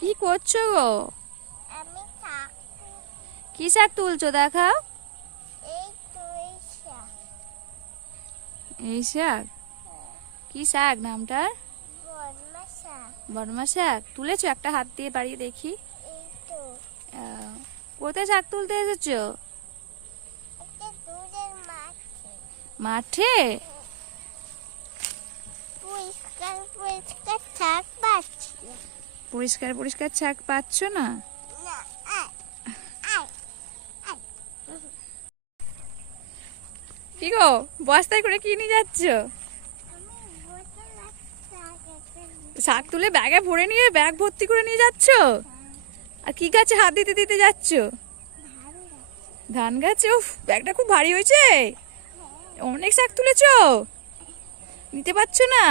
কি করছো গো? আমি শাক। কি শাক তুলছো দেখাও? এই তো এই শাক। এই শাক? কি শাক নামটা? বর্মা শাক। বর্মা শাক তুলেছো? একটা হাত দিয়ে বাড়িয়ে দেখি। এই তো আহ, কোথায় শাক তুলতে এসেছো? একটা দুধের মাছে। মাঠে? পরিষ্কার পরিষ্কার শাক পাচ্ছি। পরিষ্কার পরিষ্কার শাক পাচ্ছ না? না, আয়, আয়, আয়। কি গো, বস্তায় করে কি নিয়ে যাচ্ছ? আমি বোতল আর শাক একটা শাক তুলে ব্যাগে ভরে নিয়ে ব্যাগ ভর্তি করে নিয়ে যাচ্ছ? আর কি গাছে হাত দিতে দিতে যাচ্ছ? ভালো লাগছে। ধান গাছে? উফ, ব্যাগটা খুব ভারী হয়েছে। অনেক শাক তুলেছো, নিতে পারছো না?